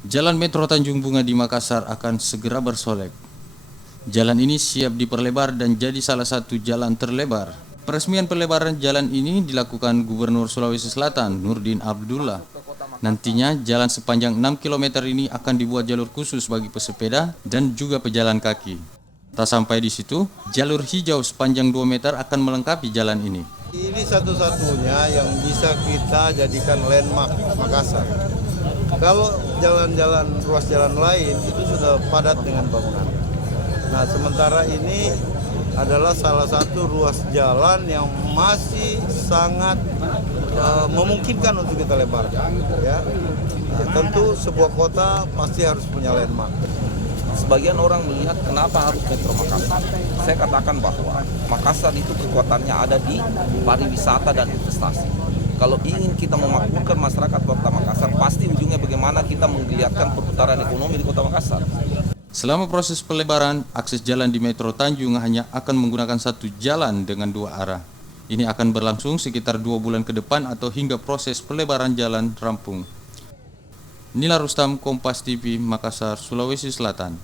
Jalan Metro Tanjung Bunga di Makassar akan segera bersolek. Jalan ini siap diperlebar dan jadi salah satu jalan terlebar. Peresmian pelebaran jalan ini dilakukan Gubernur Sulawesi Selatan, Nurdin Abdullah. Nantinya jalan sepanjang 6 km ini akan dibuat jalur khusus bagi pesepeda dan juga pejalan kaki. Tak sampai di situ, jalur hijau sepanjang 2 meter akan melengkapi jalan ini. Ini satu-satunya yang bisa kita jadikan landmark Makassar. Kalau jalan-jalan, ruas jalan lain itu sudah padat dengan bangunan. Nah, sementara ini adalah salah satu ruas jalan yang masih sangat memungkinkan untuk kita lebarkan. Ya. Nah, tentu sebuah kota pasti harus punya landmark. Sebagian orang melihat kenapa harus Metro Makassar. Saya katakan bahwa Makassar itu kekuatannya ada di pariwisata dan investasi. Kalau ingin kita memakmurkan masyarakat kota Makassar, pasti ujungnya bagaimana kita menggeliatkan perputaran ekonomi di kota Makassar. Selama proses pelebaran, akses jalan di Metro Tanjung hanya akan menggunakan satu jalan dengan 2 arah. Ini akan berlangsung sekitar 2 bulan ke depan atau hingga proses pelebaran jalan rampung. Nila Rustam, Kompas TV, Makassar, Sulawesi Selatan.